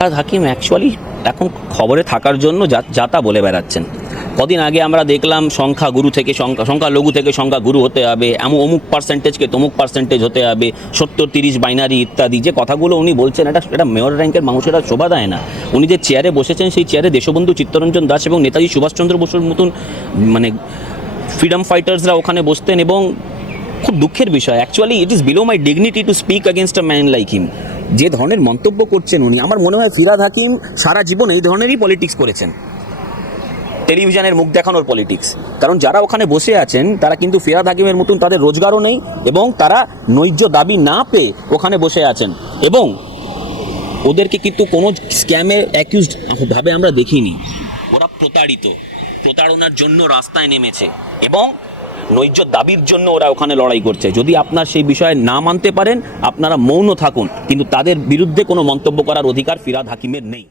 Firhad Hakim actually এখন খবরে থাকার জন্য যা তা বলে বেড়াচ্ছেন। কদিন আগে আমরা দেখলাম সংখ্যাগুরু থেকে সংখ্যালঘু থেকে সংখ্যাগুরু হতে হবে, অমুক পার্সেন্টেজকে তমুক পার্সেন্টেজ হতে হবে, 70-30 বাইনারি ইত্যাদি যে কথাগুলো উনি বলছেন, এটা মেয়র র্যাঙ্কের মানুষেরা শোভা দেয় না। উনি যে চেয়ারে বসেছেন সেই চেয়ারে দেশবন্ধু চিত্তরঞ্জন দাস এবং নেতাজি সুভাষচন্দ্র বসুর মতন মানে ফ্রিডম ফাইটার্সরা ওখানে বসতেন। এবং খুব দুঃখের বিষয়, actually it is below my dignity to speak against a man like him. যে ধরনের মন্তব্য করছেন উনি, আমার মনে হয় ফিরহাদ হাকিম সারা জীবন এই ধরনেরই পলিটিক্স করেছেন, টেলিভিশনের মুখ দেখানোর পলিটিক্স। কারণ যারা ওখানে বসে আছেন তারা কিন্তু ফিরহাদ হাকিমের মতন, তাদের রোজগারও নেই এবং তারা ন্যায্য দাবি না পেয়ে ওখানে বসে আছেন। এবং ওদেরকে কিন্তু কোনো স্ক্যামে অ্যাকিউজড ভাবে আমরা দেখিনি। ওরা প্রতারণার জন্য রাস্তায় নেমেছে এবং ন্যায্য দাবির জন্য ওরা ওখানে লড়াই করছে। যদি আপনার সেই বিষয়ে না মানতে পারেন, আপনারা মৌন থাকুন, কিন্তু তাদের বিরুদ্ধে কোনো মন্তব্য করার অধিকার ফিরহাদ হাকিমের নেই।